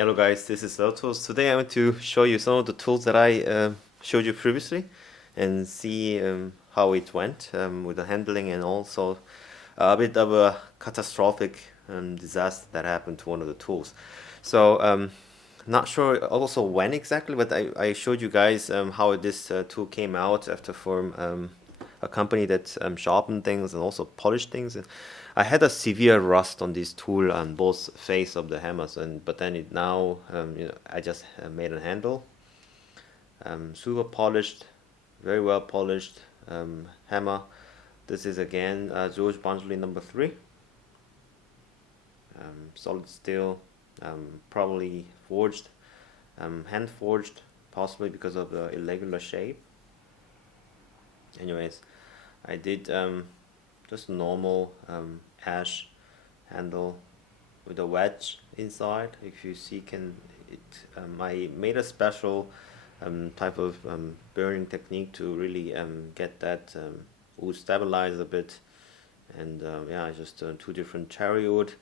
Hello guys, this is leathertoolz. Today I want to show you some of the tools that I showed you previously and see how it went with the handling, and also a bit of a catastrophic disaster that happened to one of the tools. So not sure also when exactly, but I showed you guys how this tool came out after from a company that sharpened things and also polished things. And I had a severe rust on this tool on both face of the hammers, and but then it now I just made a handle, super polished, very well polished hammer. This is again George Banjali number 3, solid steel, probably forged, hand forged, possibly because of the irregular shape. Anyways, I did just normal ash handle with a wedge inside. If you see, I made a special type of burning technique to really get that wood stabilized a bit. And yeah, I just two different cherry wood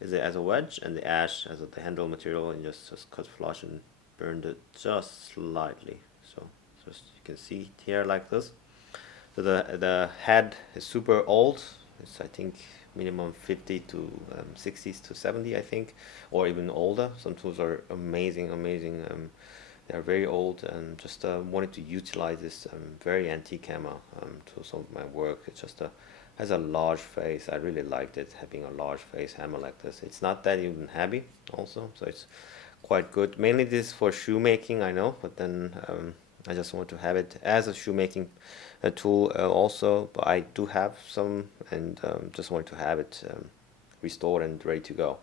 as a wedge and the ash as the handle material, and just cut flush and burned it just slightly. So just you can see it here like this. So the head is super old. It's, I think, minimum 50 to 60s to 70, I think, or even older. Some tools are amazing. They are very old, and just wanted to utilize this very antique hammer to some of my work. It just has a large face. I really liked it, having a large face hammer like this. It's not that even heavy also, so it's quite good. Mainly this for shoemaking, I know, but then I just want to have it as a shoemaking tool also. But I do have some, and just want to have it restored and ready to go.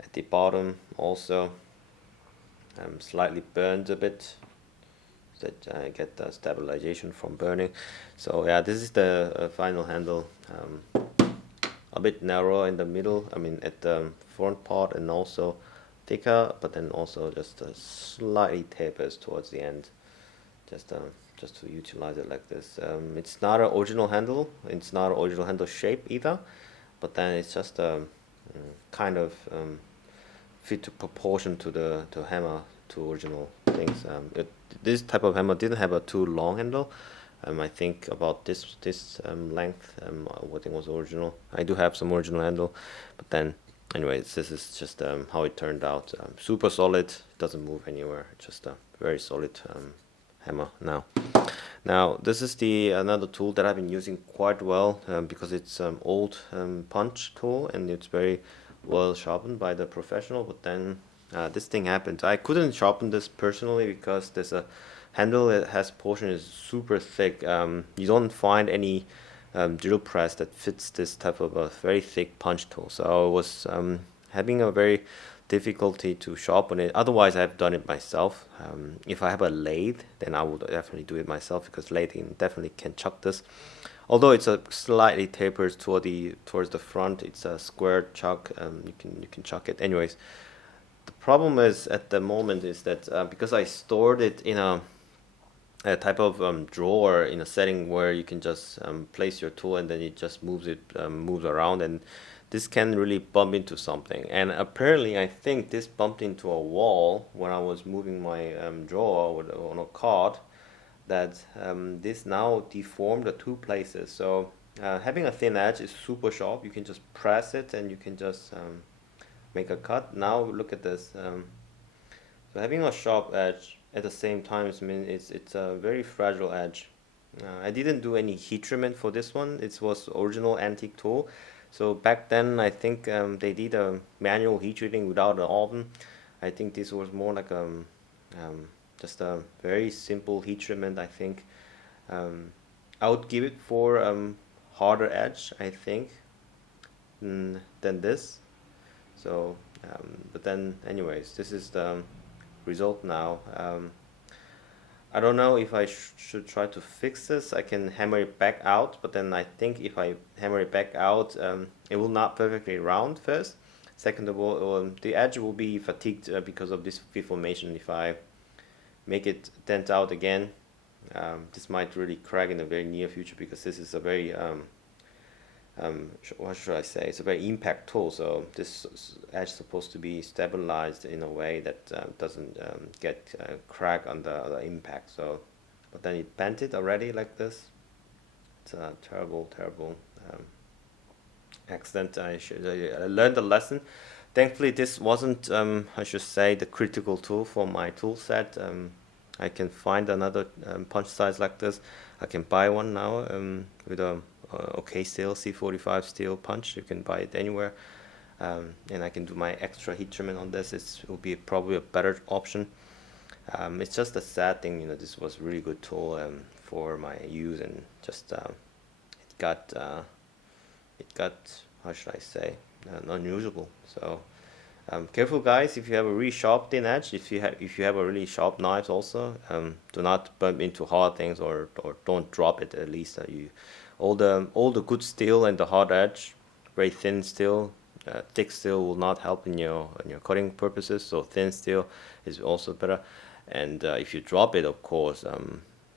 At the bottom also slightly burned a bit, so that I get the stabilization from burning. So yeah, this is the final handle. A bit narrow in the middle, I mean at the front part, and also thicker, but then also just slightly tapers towards the end, just to utilize it like this. It's not an original handle, it's not an original handle shape either, but then it's just kind of fit to proportion to the hammer, to original things. This type of hammer didn't have a too long handle. I think about this length. I think was original. I do have some original handle, but then anyways, this is just how it turned out. Super solid. It doesn't move anywhere. It's just a very solid hammer now. Now this is another tool that I've been using quite well because it's old punch tool, and it's very well sharpened by the professional. But then this thing happened. I couldn't sharpen this personally because there's a handle that has portion is super thick. You don't find any drill press that fits this type of a very thick punch tool. So I was having a very difficulty to sharpen it. Otherwise, I've done it myself. If I have a lathe, then I would definitely do it myself, because lathe definitely can chuck this. Although it's a slightly tapers towards the front, it's a square chuck. You can chuck it. Anyways, the problem is at the moment is that because I stored it in a type of drawer in a setting where you can just place your tool, and then it just moves around, and this can really bump into something. And apparently, I think this bumped into a wall when I was moving my drawer on a cart, that this now deformed the two places. So having a thin edge is super sharp. You can just press it and you can just make a cut. Now look at this. So having a sharp edge at the same time, it's a very fragile edge. I didn't do any heat treatment for this one. It was original antique tool. So back then, I think they did a manual heat treating without an oven. I think this was more like just a very simple heat treatment, I think. I would give it for harder edge, I think, than this. So, but then anyways, this is the result now. I don't know if I should try to fix this. I can hammer it back out, but then I think if I hammer it back out, it will not perfectly round first. Second of all, the edge will be fatigued because of this deformation. If I make it dent out again, this might really crack in the very near future, because this is a very what should I say? It's a very impact tool. So this edge is supposed to be stabilized in a way that doesn't get crack on the impact. So, but then it bent it already like this. It's a terrible, terrible accident. I learned a lesson. Thankfully, this wasn't, I should say, the critical tool for my tool set. I can find another punch size like this. I can buy one now with a okay steel, C45 steel punch. You can buy it anywhere. And I can do my extra heat treatment on this. It will be probably a better option. It's just a sad thing, you know, this was a really good tool for my use, and just it got how should I say, unusable. So careful, guys. If you have a really sharp thin edge, if you have a really sharp knife, also do not bump into hard things, or don't drop it. At least all the good steel and the hard edge, very thin steel. Thick steel will not help in your cutting purposes, so thin steel is also better. And if you drop it, of course,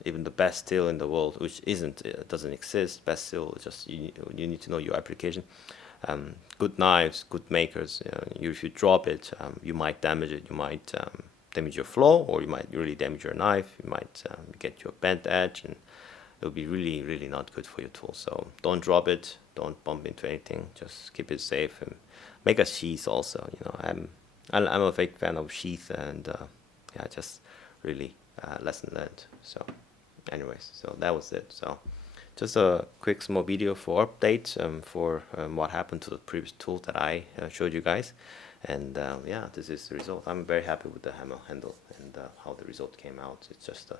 even the best steel in the world, which doesn't exist, best steel is just you need to know your application. Good knives, good makers. If you drop it, you might damage it. You might damage your flow, or you might really damage your knife. You might get your bent edge, and it'll be really, really not good for your tool. So don't drop it. Don't bump into anything. Just keep it safe, and make a sheath also. You know, I'm a big fan of sheath, and yeah, just really lesson learned. So anyways, so that was it. So just a quick small video for update for what happened to the previous tool that I showed you guys. And yeah, this is the result. I'm very happy with the hammer handle and how the result came out. It's just a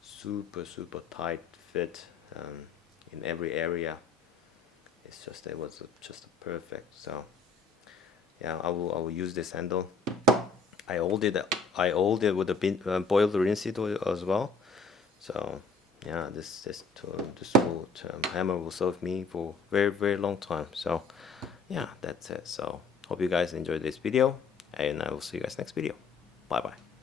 super tight fit in every area. It was just perfect. So yeah, I will use this handle. I oiled it with a boiled linseed oil as well. So yeah, this hammer will serve me for very long time. So yeah, that's it. So hope you guys enjoyed this video, and I will see you guys next video. Bye bye.